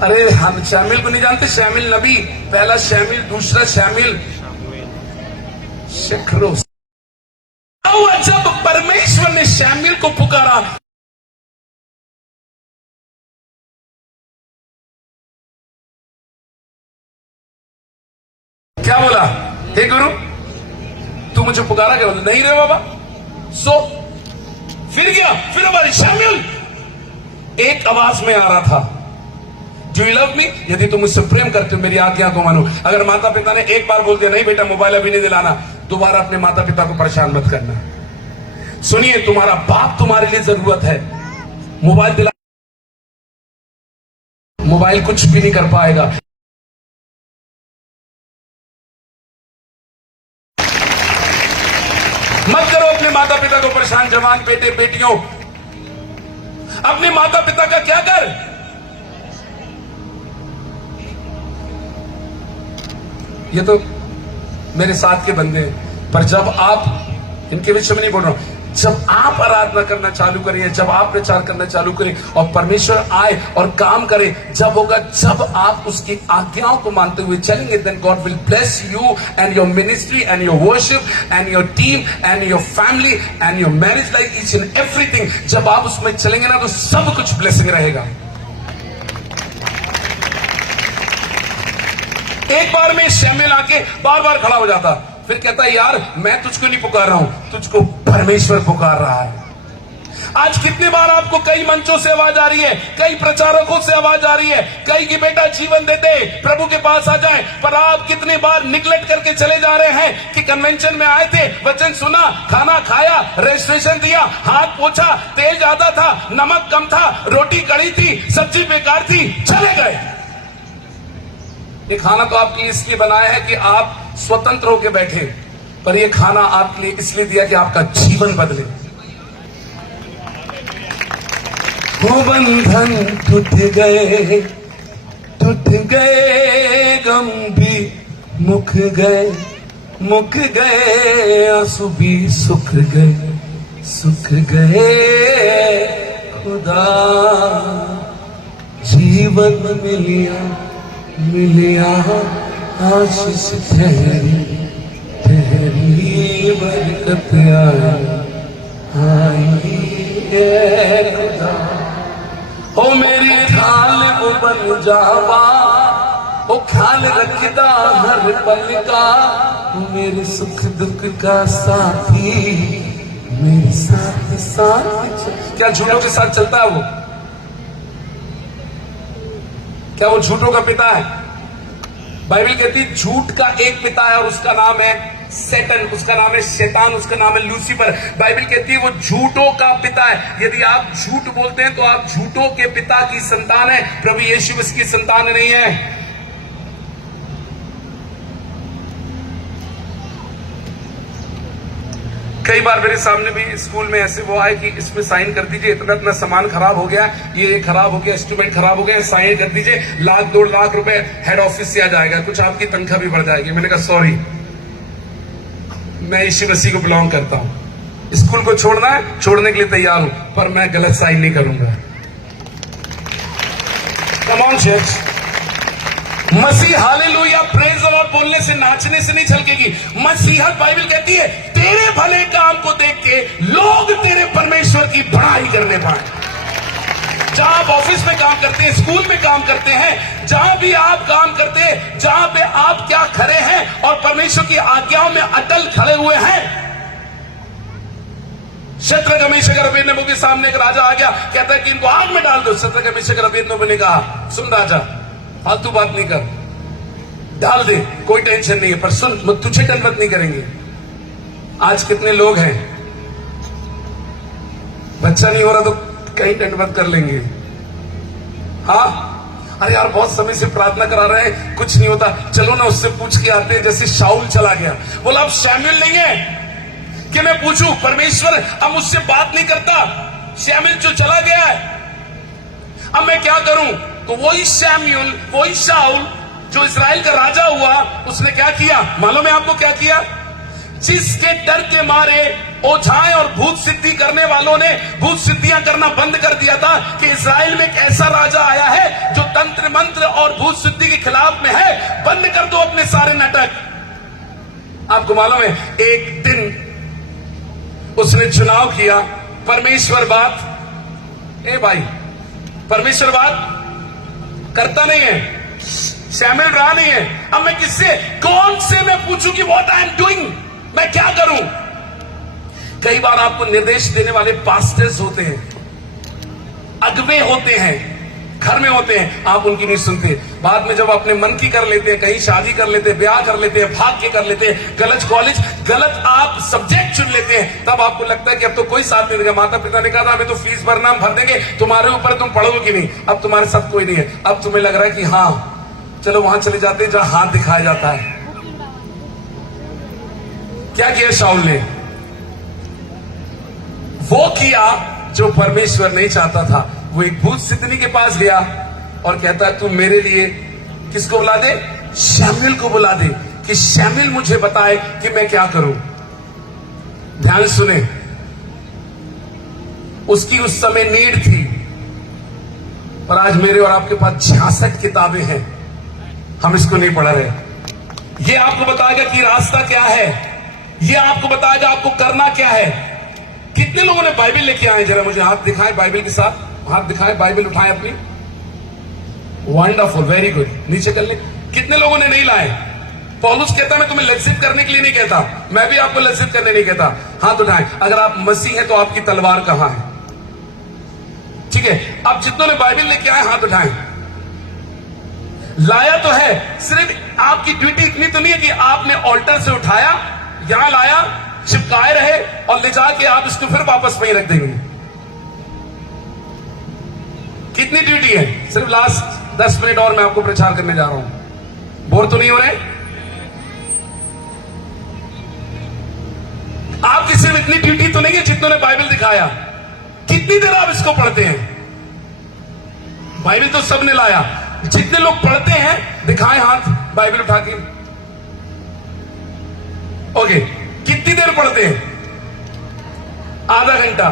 अरे हम शमूएल को नहीं जानते? शमूएल नबी, पहला शमूएल, दूसरा शमूएल। शिखरो जब परमेश्वर ने शमूएल को पुकारा, क्या बोला? हे गुरु तू मुझे पुकारा क्या? नहीं रे बाबा। सो फिर गया, फिर हमारी शमूएल एक आवाज में आ रहा था, डू यू लव मी? यदि तुम मुझसे प्रेम करते हो मेरी आज्ञा को मानो। अगर माता पिता ने एक बार बोल दिया नहीं बेटा मोबाइल अभी नहीं दिलाना, दोबारा अपने माता पिता को परेशान मत करना। सुनिए, तुम्हारा बाप तुम्हारे लिए जरूरत है। मोबाइल दिला, मोबाइल कुछ भी नहीं कर पाएगा। मत करो अपने माता पिता को परेशान। जवान बेटे बेटियों, अपने माता पिता का क्या कर? ये तो मेरे साथ के बंदे हैं, पर जब आप, इनके विषय में नहीं बोल रहा हूं, जब आप आराधना करना चालू करिए, जब आप प्रचार करना चालू करें और परमेश्वर आए और काम करे, जब होगा जब आप उसकी आज्ञाओं को मानते हुए चलेंगे, then God will bless you and your ministry and your worship and your team and your family and your marriage life, each and everything. जब आप उसमें चलेंगे ना तो सब कुछ ब्लेसिंग रहेगा। एक बार में शमूएल आके बार बार खड़ा हो जाता, फिर कहता है यार मैं तुझको नहीं पुकार रहा हूं, तुझको परमेश्वर पुकार रहा है। आज कितने बार आपको कई मंचों से आवाज आ रही है, कई प्रचारकों से आवाज आ रही है, कई की बेटा जीवन दे दे, प्रभु के पास आ जाए, पर आप कितने बार निगलेक्ट करके चले जा रहे हैं कि कन्वेंशन में आए थे, वचन सुना, खाना खाया, रजिस्ट्रेशन दिया, हाथ पोछा, तेल ज्यादा था, नमक कम था, रोटी कड़ी थी, सब्जी बेकार थी, चले गए। ये खाना तो आपके लिए इसलिए बनाया है कि आप स्वतंत्र होकर बैठे, पर यह खाना आपके लिए इसलिए दिया कि आपका जीवन बदले। वो बंधन टूट गए गम भी मुक गए आंसू भी सुख गए खुदा जीवन मिलिया आशीष ठहरी बरकत आई है खुदा ओ मेरी ख्याल वो बन जावा ओ ख्याल रखदा हर पल का ओ मेरे सुख दुख का साथी मेरे साथ क्या झूठों के साथ चलता है वो? क्या वो झूठों का पिता है? बाइबल कहती है झूठ का एक पिता है और उसका नाम है सैटन, उसका नाम है शैतान, उसका नाम है लूसीफर। बाइबल कहती है वो झूठों का पिता है। यदि आप झूठ बोलते हैं तो आप झूठों के पिता की संतान है, प्रभु यीशु मसीह की संतान नहीं है। कई बार मेरे सामने भी स्कूल में ऐसे वो आए कि इसमें साइन कर दीजिए, इतना सामान खराब हो गया, ये खराब हो गया, इंस्ट्रूमेंट खराब हो गया, साइन कर दीजिए, 1-2 लाख रुपए हेड ऑफिस से आ जाएगा, कुछ आपकी तनख्वाह भी बढ़ जाएगी। मैंने कहा सॉरी, मैं यीशु मसीह को बिलोंग करता हूं, स्कूल को छोड़ना है छोड़ने के लिए तैयार हूं, पर मैं गलत साइन नहीं करूंगा। Come on church, Masih hallelujah praise the Lord बोलने से नाचने से नहीं छलकेगी। मसीहत बाइबल कहती है तेरे भले काम को देख के लोग तेरे परमेश्वर की बड़ाई करने पाए। जहां आप ऑफिस में काम करते हैं, स्कूल में काम करते हैं, जहां भी आप काम करते हैं, जहां पे आप क्या खड़े हैं और परमेश्वर की आज्ञाओं में अटल खड़े हुए हैं। शत्रक मेशक और अबेदनगो के सामने एक राजा आ गया, कहता है कि इनको आग में डाल दो। शत्रक मेशक और अबेदनगो ने कहा सुन राजा, फालतू बात नहीं कर, डाल दे, कोई टेंशन नहीं है, पर सुन तुझे दंडवत नहीं करेंगे। आज कितने लोग हैं, बच्चा नहीं हो रहा तो कहीं दंडवत कर लेंगे। हाँ, अरे यार बहुत समय से प्रार्थना करा रहे हैं, कुछ नहीं होता, चलो ना उससे पूछ के आते हैं। जैसे शाऊल चला गया, बोला अब शमूएल नहीं है कि मैं पूछूं, परमेश्वर अब मुझसे बात नहीं करता, शमूएल जो चला गया है, अब मैं क्या करूं? तो वही शमूएल, वही शाऊल जो इस्राएल का राजा हुआ, उसने क्या किया मालूम है आपको? क्या किया? जिसके डर के मारे ओझाएं और भूत सिद्धि करने वालों ने भूत सिद्धियां करना बंद कर दिया था कि इस्राएल में एक ऐसा राजा आया है जो तंत्र मंत्र और भूत सिद्धि के खिलाफ में है, बंद कर दो अपने सारे नाटक। आपको मालूम है एक दिन उसने चुनाव किया, परमेश्वर बात, ए भाई परमेश्वर बात करता नहीं है, शमूएल रहा नहीं है। अब मैं किससे, कौन से मैं पूछूं कि व्हाट आई एम डूइंग, मैं क्या करूं? कई बार आपको निर्देश देने वाले पास्टर्स होते हैं, अगवे होते हैं, घर में होते हैं, आप उनकी नहीं सुनते। बाद में जब अपने मन की कर लेते हैं, कहीं शादी कर लेते हैं, ब्याह कर लेते हैं, भाग के कर लेते हैं, गलत कॉलेज, गलत आप सब्जेक्ट चुन लेते हैं, तब आपको लगता है कि अब तो कोई साथ नहीं देगा। माता पिता ने कहा था हमें तो फीस भरना, हम भर देंगे, तुम्हारे ऊपर तुम पढ़ोगे कि नहीं, अब तुम्हारे साथ कोई नहीं है। अब तुम्हें लग रहा है कि हाँ चलो वहां चले जाते हैं जहां हाथ दिखाया जाता है। क्या किया शाऊल ने? वो किया जो परमेश्वर नहीं चाहता था। वो एक भूत सिद्धनी के पास गया और कहता है तू मेरे लिए किसको बुला दे? शमूएल को बुला दे, कि शमूएल मुझे बताए कि मैं क्या करूं। ध्यान सुने, उसकी उस समय नीड थी, पर आज मेरे और आपके पास 66 किताबें हैं, हम इसको नहीं पढ़ रहे। ये आपको बताएगा कि रास्ता क्या है, ये आपको बताएगा आपको करना क्या है। कितने लोगों ने बाइबल लेके आए? जरा मुझे हाथ दिखाएं, बाइबल के साथ हाथ दिखाएं, बाइबल उठाएं अपनी। वंडरफुल, वेरी गुड, नीचे कर ले। कितने लोगों ने नहीं लाए? पौलुस कहता मैं तुम्हें लज्जित करने के लिए नहीं कहता, मैं भी आपको लज्जित करने नहीं कहता। हाथ उठाएं अगर आप मसीह हैं तो आपकी तलवार कहां है? ठीक है, आप जितनों ने बाइबल लेके आए हाथ उठाएं। लाया तो है, सिर्फ आपकी ड्यूटी इतनी तो नहीं है कि आपने ऑल्टर से उठाया, यहां लाया, चिपकाए रहे और ले जाके आप इसको फिर वापस वहीं रख देंगे। कितनी ड्यूटी है? सिर्फ लास्ट 10 मिनट और मैं आपको प्रचार करने जा रहा हूं, बोर तो नहीं हो रहे? आपकी सिर्फ इतनी ड्यूटी तो नहीं है जितनों ने बाइबल दिखाया। कितनी देर आप इसको पढ़ते हैं? बाइबल तो सबने लाया। जितने लोग पढ़ते हैं दिखाएं हाथ बाइबल उठा के। ओके, कितनी देर पढ़ते हैं? आधा घंटा,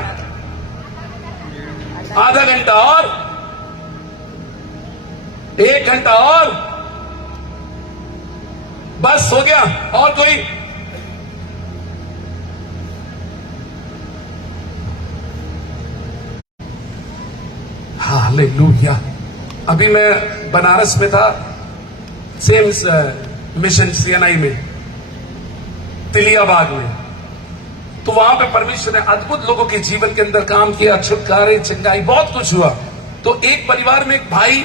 आधा घंटा और 1 घंटा और बस हो गया। और कोई? हालेलुया। अभी मैं बनारस में था, सेम मिशन सीएनआई में, तिलियाबाग में। तो वहां पे परमेश्वर ने अद्भुत लोगों के जीवन के अंदर काम किया, छुटकारे, चंगाई, बहुत कुछ हुआ। तो एक परिवार में एक भाई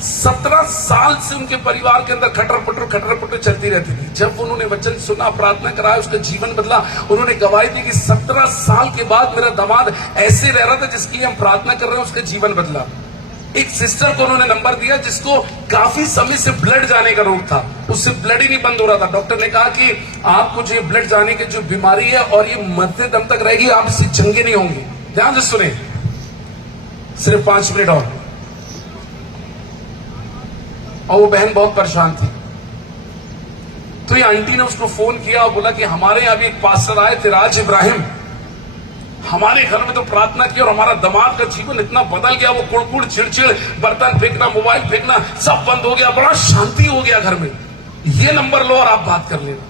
17 साल से उनके परिवार के अंदर खटर पुटर चलती रहती थी। जब उन्होंने वचन सुना, प्रार्थना कराया, उसका जीवन बदला। उन्होंने गवाही दी कि 17 साल के बाद मेरा दामाद ऐसे रह रहा था जिसके लिए हम प्रार्थना कर रहे हैं, उसका जीवन बदला। एक सिस्टर को उन्होंने नंबर दिया जिसको काफी समय से ब्लड जाने का रोग था, उससे ब्लड ही नहीं बंद हो रहा था। डॉक्टर ने कहा कि आपको जो ब्लड जाने की जो बीमारी है और ये मरते दम तक रहेगी, आप इससे चंगे नहीं होंगे। ध्यान से सुने, सिर्फ 5 मिनट और वो बहन बहुत परेशान थी। तो ये आंटी ने उसको फोन किया और बोला कि हमारे यहां भी एक पास्टर आए थे, राज इब्राहिम, हमारे घर में तो प्रार्थना की और हमारा दामाद का जीवन इतना बदल गया, वो कुड़कुड़ चिड़चिड़, बर्तन फेंकना, मोबाइल फेंकना सब बंद हो गया, बड़ा शांति हो गया घर में। ये नंबर लो और आप बात कर लेना।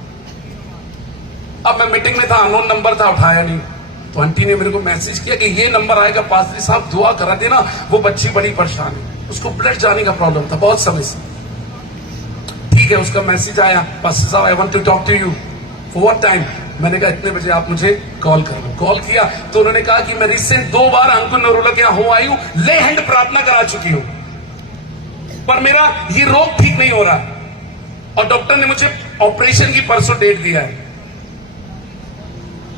अब मैं मीटिंग में था, अननोन नंबर था, उठाया नहीं। तो आंटी ने मेरे को मैसेज किया कि ये नंबर आएगा, पास्टर साहब दुआ करा देना, वो बच्ची बड़ी परेशान है, उसको ब्लड जाने का प्रॉब्लम था बहुत समय से। ठीक है, उसका मैसेज आया, पास्टर साहब I want to talk to you. For what time? मैंने कहा इतने बजे आप मुझे कॉल कर लो। कॉल किया तो उन्होंने कहा कि मैं रिसेंट 2 बार अंकुर नरोलक यहां हो आई हूं, ले हैंड प्रार्थना करा चुकी हूं, पर मेरा ये रोग ठीक नहीं हो रहा और डॉक्टर ने मुझे ऑपरेशन की परसों डेट दिया है।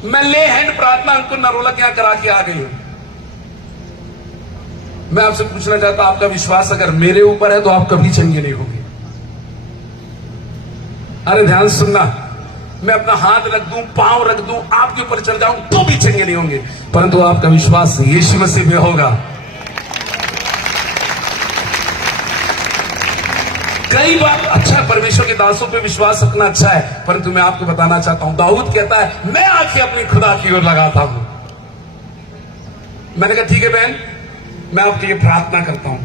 मैं ले हैंड प्रार्थना अंकुर नरोलक यहां करा के आ गई हूं। मैं आपसे पूछना चाहता हूं, आपका विश्वास अगर मेरे ऊपर है तो आप कभी चंगे नहीं होंगे। अरे ध्यान सुनना, मैं अपना हाथ रख दूं, पांव रख दूं, आपके ऊपर चढ़ जाऊं तो भी चंगे नहीं होंगे, परंतु आपका विश्वास यीशु मसीह में होगा। कई बार अच्छा परमेश्वर के दासों पे विश्वास रखना अच्छा है, परंतु मैं आपको बताना चाहता हूं, दाऊद कहता है मैं आंखें अपनी खुदा की ओर लगाता हूं। मैंने कहा ठीक है बहन, मैं आपके लिए प्रार्थना करता हूं,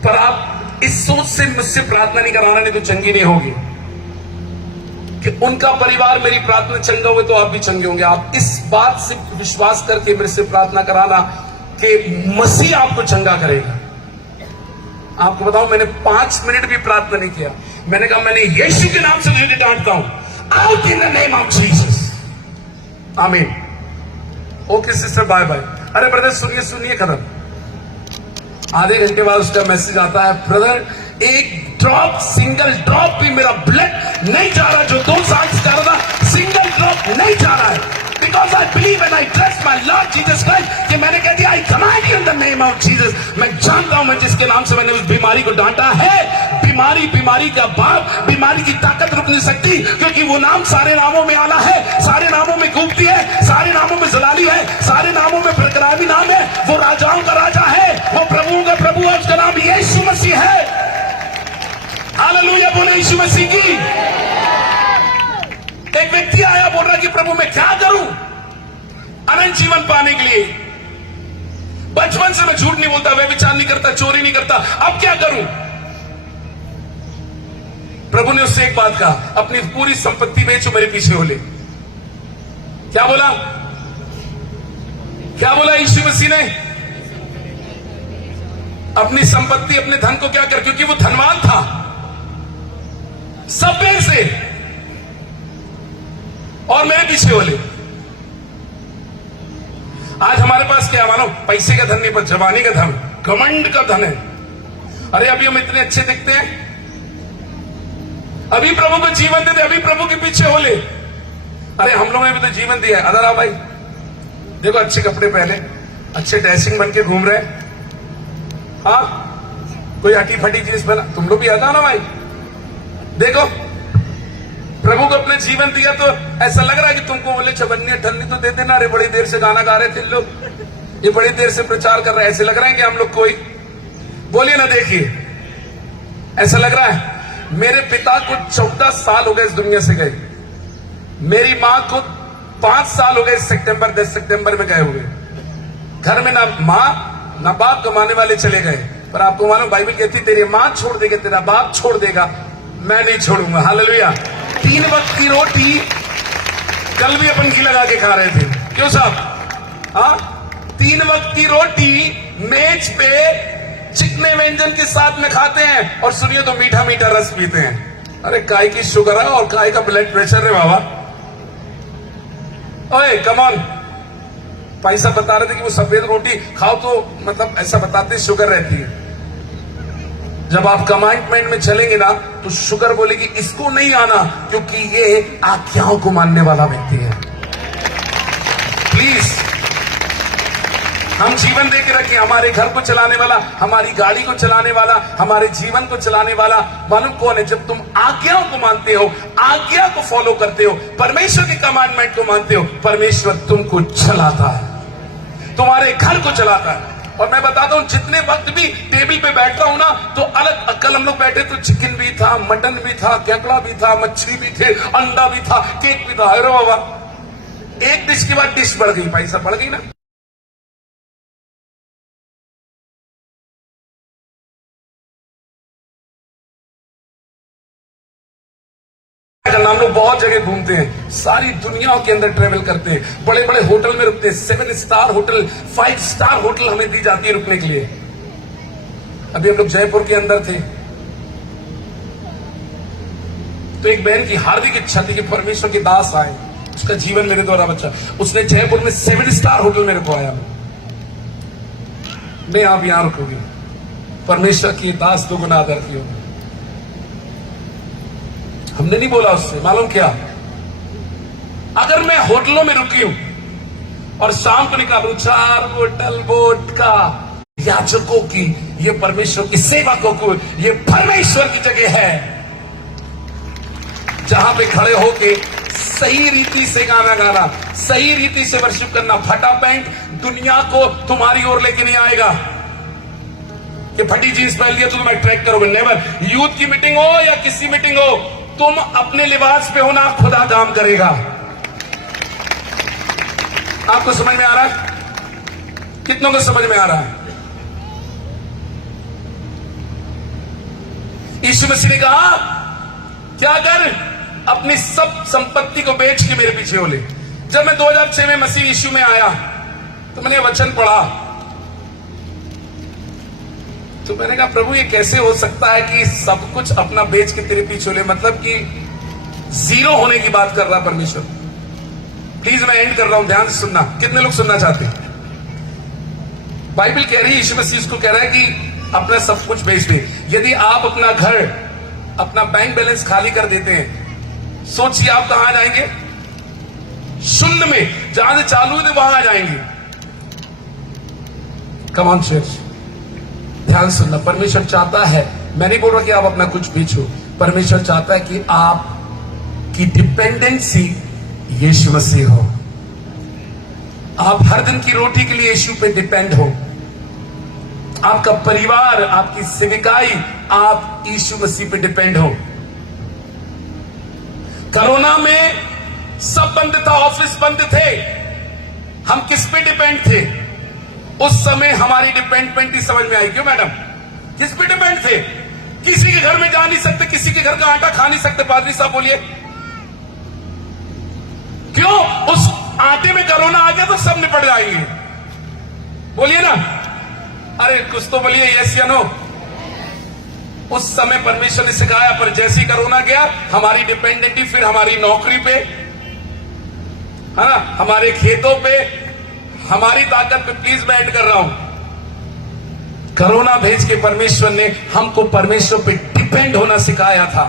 पर आप इस सोच से मुझसे प्रार्थना नहीं कराना, नहीं तो चंगी नहीं होगी कि उनका परिवार मेरी प्रार्थना चंगा हुए तो आप भी चंगे होंगे। आप इस बात से विश्वास करके मेरे से प्रार्थना कराना कि मसीह आपको चंगा करेगा। आपको बताऊं, मैंने 5 मिनट भी प्रार्थना नहीं किया। मैंने कहा मैंने यीशु के नाम से तुझे डांटता हूं, out in the name of Jesus, आमीन। Okay sister, bye bye. अरे ब्रदर सुनिए, खत्म। आधे घंटे बाद उसका मैसेज आता है, ब्रदर एक ड्रॉप, सिंगल ड्रॉप भी मेरा ब्लड नहीं जा रहा, जो 2 साल से जा रहा था, सिंगल ड्रॉप नहीं जा रहा है, because I believe and I trust my lord Jesus Christ. कि मैंने कह दिया आई command you in the name of Jesus. मैं जानता हूं, मैं जिसके नाम से मैंने उस बीमारी को डांटा है, बीमारी का बाप, बीमारी की ताकत रुक नहीं सकती, क्योंकि वो नाम सारे नामों में आला है, सारे नामों में खूबती है, सारे नामों में जलाली है, सारे नामों में बरकरारी नाम है। वो राजाओं का राजा है, वो प्रभुओं का प्रभु है, उसका नाम यीशु मसीह है। हालेलुया, बोले यीशु मसीह की। एक व्यक्ति आया, बोल रहा कि प्रभु मैं क्या करूं अनंत जीवन पाने के लिए? बचपन से मैं झूठ नहीं बोलता, व्यभिचार नहीं करता, चोरी नहीं करता, अब क्या करूं? प्रभु ने उससे एक बात कहा, अपनी पूरी संपत्ति बेचो, मेरे पीछे हो ले। क्या बोला? क्या बोला यीशु मसीह ने? अपनी संपत्ति, अपने धन को क्या कर, क्योंकि वो धनवान था सब बेच से, और मेरे पीछे हो ले। आज हमारे पास क्या मानो, पैसे का धन नहीं, पर जवानी का धन, घमंड का धन है। अरे अभी हम इतने अच्छे दिखते हैं, अभी प्रभु को जीवन देते, अभी प्रभु के पीछे हो ले। अरे हम लोगों ने भी तो जीवन दिया है। अदर आओ भाई, देखो अच्छे कपड़े पहने, अच्छे ड्रेसिंग बन के घूम रहे हैं। हाँ, कोई हटी फटी जींस पहना, तुम लोग भी आता ना भाई। देखो प्रभु को अपने जीवन दिया तो ऐसा लग रहा है कि तुमको बोले चबन्नी ठन्नी तो दे देना। अरे बड़ी देर से गाना गा रहे थे लोग, ये बड़ी देर से प्रचार कर रहे हैं, ऐसे लग रहा है कि हम लोग कोई बोलिए ना, देखिए ऐसा लग रहा है। मेरे पिता को 14 साल हो गए इस दुनिया से गए, मेरी मां को 5 साल हो गए सितंबर 10 सितंबर में गए हुए। घर में ना मां ना बाप कमाने वाले चले गए, पर आपको मालूम बाइबल कहती तेरी मां छोड़ देगी, तेरा बाप छोड़ देगा, मैं नहीं छोड़ूंगा। हालेलुया। 3 वक्त की रोटी कल भी अपन घी लगा के खा रहे थे, क्यों साहब? हाँ, 3 वक्त की रोटी मेज पे चिकने व्यंजन के साथ में खाते हैं, और सुनिए तो मीठा मीठा रस पीते हैं। अरे काय की शुगर है और काय का ब्लड प्रेशर है बाबा। ओए कम ऑन। भाई साहब बता रहे थे कि वो सफेद रोटी खाओ तो मतलब ऐसा बताते शुगर रहती है। जब आप कमांडमेंट में चलेंगे ना तो शुगर बोलेगी इसको नहीं आना, क्योंकि ये आज्ञाओं को मानने वाला व्यक्ति है। प्लीज हम जीवन दे के रखें। हमारे घर को चलाने वाला, हमारी गाड़ी को चलाने वाला, हमारे जीवन को चलाने वाला मालूम कौन है? जब तुम आज्ञाओं को मानते हो, आज्ञा को फॉलो करते हो, परमेश्वर की कमांडमेंट को मानते हो, परमेश्वर तुमको चलाता है, तुम्हारे घर को चलाता है। और मैं बताता हूं, जितने वक्त भी टेबल पे बैठता हूं ना तो अलग, कल हम लोग बैठे तो चिकन भी था, मटन भी था, केकड़ा भी था, मछली भी थे, अंडा भी था, केक भी था। अरे बाबा, एक डिश के बाद डिश बढ़ गई, पैसा बढ़ गई ना। हम लोग बहुत जगह घूमते हैं, सारी दुनिया के अंदर ट्रेवल करते हैं, बड़े बड़े होटल में रुकते हैं, 7 स्टार होटल, 5 स्टार होटल हमें दी जाती है रुकने के लिए। अभी हम लोग जयपुर के अंदर थे तो एक बहन की हार्दिक इच्छा थी कि परमेश्वर के दास आए, उसका जीवन मेरे द्वारा बचा। उसने जयपुर में 7 स्टार होटल में रुकवाया। नहीं आप यहां रुकोगे, परमेश्वर की दास को गुना आदर की होगी। हमने नहीं बोला उससे, मालूम क्या? अगर मैं होटलों में रुकी हूं और शाम को निकालू 4 बोतल वोडका, याचकों की, ये परमेश्वर की सेवकों को, ये परमेश्वर की जगह है जहां पे खड़े होके सही रीति से गाना गाना, सही रीति से वर्शिप करना। फटा पैंट दुनिया को तुम्हारी ओर लेके नहीं आएगा कि फटी जींस पहन लिया तो तुम अट्रैक्ट करोगे। नेवर। यूथ की मीटिंग हो या किसी मीटिंग हो, तुम अपने लिबास पे होना, खुदा काम करेगा। आपको समझ में आ रहा है? कितनों को समझ में आ रहा है? यीशु मसीह ने कहा क्या कर, अपनी सब संपत्ति को बेच के मेरे पीछे हो ले। जब मैं 2006 में मसीह यीशु में आया तो मैंने वचन पढ़ा तो मैंने कहा प्रभु ये कैसे हो सकता है कि सब कुछ अपना बेच के तेरे पीछे ले, मतलब कि जीरो होने की बात कर रहा परमेश्वर। प्लीज मैं एंड कर रहा हूं, ध्यान से सुनना। कितने लोग सुनना चाहते हैं? बाइबल कह रही है, यीशु मसीह को कह रहा है कि अपना सब कुछ बेच दे। यदि आप अपना घर, अपना बैंक बैलेंस खाली कर देते हैं, सोचिए आप कहां जाएंगे? शून्य में। जहां से चालू है वहां आ जाएंगे। कम ऑन चर्च, ध्यान सुनना। परमेश्वर चाहता है, मैं नहीं बोल रहा कि आप अपना कुछ बेचो, परमेश्वर चाहता है कि आप की डिपेंडेंसी यीशु मसीह हो। आप हर दिन की रोटी के लिए यीशु पे डिपेंड हो। आपका परिवार, आपकी सेविकाई, आप यीशु मसीह पे डिपेंड हो। कोरोना में सब बंद था, ऑफिस बंद थे, हम किस पे डिपेंड थे? उस समय हमारी डिपेंडेंट समझ में आई। क्यों मैडम? किस पे डिपेंड थे? किसी के घर में जा नहीं सकते, किसी के घर का आटा खा नहीं सकते। पादरी साहब बोलिए क्यों? उस आटे में कोरोना आ गया तो सब निपट जाएंगे। बोलिए ना, अरे कुछ तो बोलिए यस या नो। उस समय परमेश्वर ने सिखाया, पर जैसे ही कोरोना गया हमारी डिपेंडेंटी फिर हमारी नौकरी पे, है ना, हमारे खेतों पे, हमारी ताकत पे। प्लीज मैं एंड कर रहा हूं। कोरोना भेज के परमेश्वर ने हमको परमेश्वर पे डिपेंड होना सिखाया था।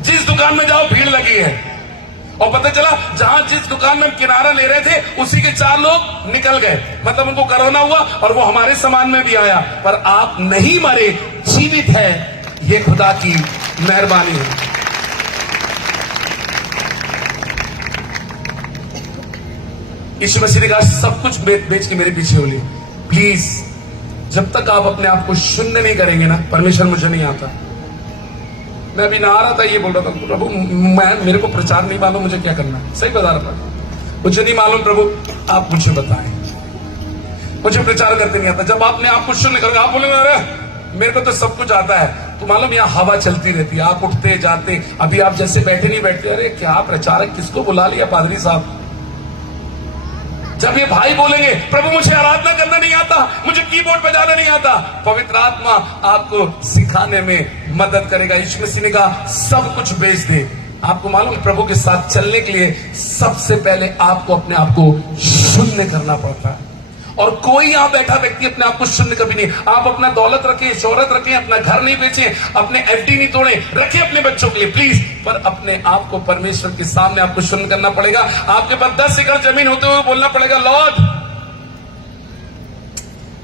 जिस दुकान में जाओ भीड़ लगी है, और पता चला जहां जिस दुकान में हम किनारा ले रहे थे उसी के 4 लोग निकल गए, मतलब उनको कोरोना हुआ और वो हमारे सामान में भी आया। पर आप नहीं मरे, जीवित है, ये खुदा की मेहरबानी है। यीशु मसीह ने कहा सब कुछ बेच के मेरे पीछे हो ली। प्लीज जब तक आप अपने आप को शून्य नहीं करेंगे ना, परमेश्वर मुझे नहीं आता। मैं अभी नहा रहा था, ये बोल रहा था प्रभु मेरे को प्रचार नहीं मालूम, मुझे क्या करना है। सही बता रहा था, मुझे नहीं मालूम प्रभु, आप मुझे बताएं। मुझे प्रचार करते नहीं आता। जब आपने आप कुछ शून्य करोगे, आप बोलेंगे अरे मेरे को तो सब कुछ आता है। तो मालूम यहाँ हवा चलती रहती है, आप उठते जाते। अभी आप जैसे बैठे नहीं बैठते, अरे क्या प्रचारक, किसको बुला लिया पादरी साहब। जब ये भाई बोलेंगे प्रभु मुझे आराधना करना नहीं आता, मुझे कीबोर्ड बजाना नहीं आता, पवित्र आत्मा आपको सिखाने में मदद करेगा। यीशु मसीह ने कहा सब कुछ बेच दे। आपको मालूम प्रभु के साथ चलने के लिए सबसे पहले आपको अपने आप को शून्य करना पड़ता है। और कोई यहां बैठा व्यक्ति अपने आप को शून्य कभी नहीं। आप अपना दौलत रखें, शोहरत रखें, अपना घर नहीं बेचें, अपने एफडी नहीं तोड़ें, रखें अपने बच्चों के लिए प्लीज, पर अपने आप को परमेश्वर के सामने आपको शून्य करना पड़ेगा। आपके पास 10 एकड़ जमीन होते हुए बोलना पड़ेगा Lord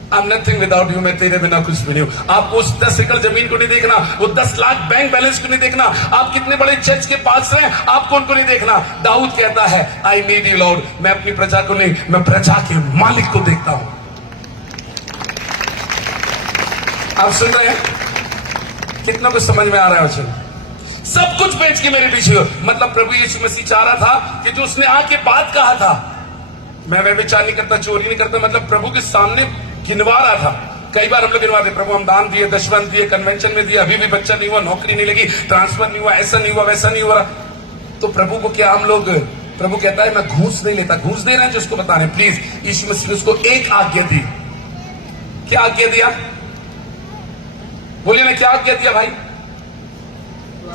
I am nothing without you, मैं तेरे बिना कुछ भी नहीं हूं। आपको उस 10 एकड़ जमीन को नहीं देखना, वो 10 लाख बैंक बैलेंस को नहीं देखना, आप कितने बड़े चर्च के पास हैं आपको उनको नहीं देखना। दाऊद कहता है आई नीड यू लॉर्ड, मैं अपनी प्रजा को नहीं, मैं प्रजा के मालिक को देखता हूं। आप सुन रहे हैं? कितना कुछ समझ में आ रहा है उसे। सब कुछ बेच के मेरे पीछे हो। मतलब प्रभु यीशु मसीह चाह रहा था कि जो उसने आके बात कहा था, मैं व्यभिचार नहीं करता, चोरी नहीं करता, मतलब प्रभु के सामने गिनवा रहा था। कई बार हम लोग गिनवाते, प्रभु हम दान दिए, दशवंत दिए, कन्वेंशन में दिए, अभी भी बच्चा नहीं हुआ, नौकरी नहीं लगी, ट्रांसफर नहीं हुआ, ऐसा नहीं हुआ, वैसा नहीं हुआ। तो प्रभु को क्या हम लोग, प्रभु कहता है मैं घूस नहीं लेता। घूस दे रहे हैं जिसको बता रहे हैं। प्लीज यीशु मसीह ने उसको एक आज्ञा दी। क्या आज्ञा दिया? बोलिए ना, क्या आज्ञा दिया भाई?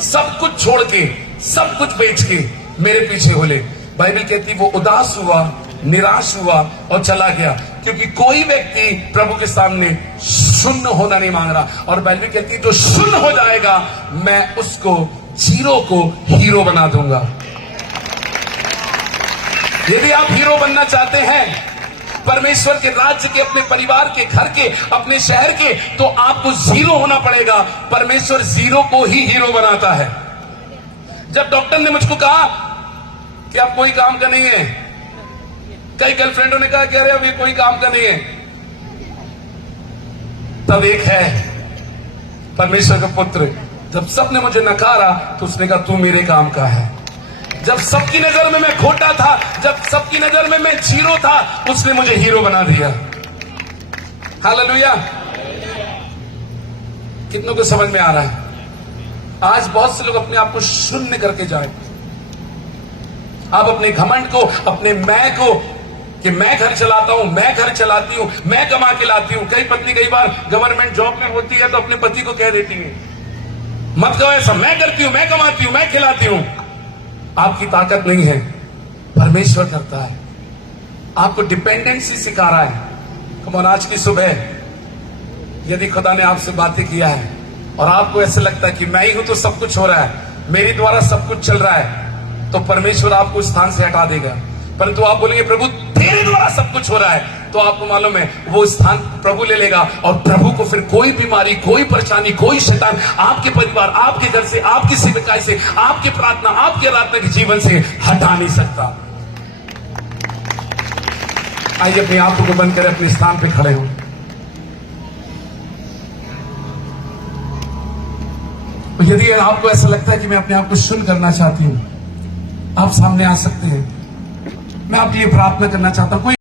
सब कुछ छोड़ के, सब कुछ बेच के मेरे पीछे हो ले। बाइबल कहती वो उदास हुआ, निराश हुआ और चला गया, क्योंकि कोई व्यक्ति प्रभु के सामने शून्य होना नहीं मांग रहा। और बाइबल कहती जो शून्य हो जाएगा मैं उसको, जीरो को हीरो बना दूंगा। यदि आप हीरो बनना चाहते हैं परमेश्वर के राज्य के, अपने परिवार के, घर के, अपने शहर के, तो आपको जीरो होना पड़ेगा। परमेश्वर जीरो को ही हीरो बनाता है। जब डॉक्टर ने मुझको कहा कि आप कोई काम का नहीं है, कई गर्लफ्रेंडों ने कहा कि अरे अब ये कोई काम का नहीं है, तब एक है परमेश्वर का पुत्र, जब सबने मुझे नकारा तो उसने कहा तू मेरे काम का है। जब सबकी नजर में मैं खोटा था, जब सबकी नजर में मैं जीरो था, उसने मुझे हीरो बना दिया। हालेलुया। कितनों को समझ में आ रहा है? आज बहुत से लोग अपने आप को शून्य करके जाए। आप अपने घमंड को, अपने मैं को, कि मैं घर चलाता हूं, मैं घर चलाती हूं, मैं कमा के लाती हूं। कई पत्नी कई बार गवर्नमेंट जॉब में होती है तो अपने पति को कह देती है मत कहो ऐसा, मैं करती हूं, मैं कमाती हूं, मैं खिलाती हूं। आपकी ताकत नहीं है, परमेश्वर करता है। आपको डिपेंडेंसी सिखा रहा है। कमोन, आज की सुबह यदि खुदा ने आपसे बातें किया है और आपको ऐसा लगता है कि मैं ही हूं तो सब कुछ हो रहा है, मेरे द्वारा सब कुछ चल रहा है, तो परमेश्वर आपको उस स्थान से हटा देगा। परंतु आप बोलेंगे प्रभु तेरे द्वारा सब कुछ हो रहा है, तो आपको मालूम है वो स्थान प्रभु ले लेगा। और प्रभु को फिर कोई बीमारी, कोई परेशानी, कोई शैतान आपके परिवार, आपके घर से, आपकी सेवकाई से, आपके प्रार्थना, आपके आराधना के जीवन से हटा नहीं सकता। आइए अपनी आंखों को बंद करें, अपने स्थान पे खड़े हो। यदि आपको ऐसा लगता है कि मैं अपने आप को शून्य करना चाहती हूं, आप सामने आ सकते हैं। मैं आपके लिए प्रार्थना करना चाहता हूं।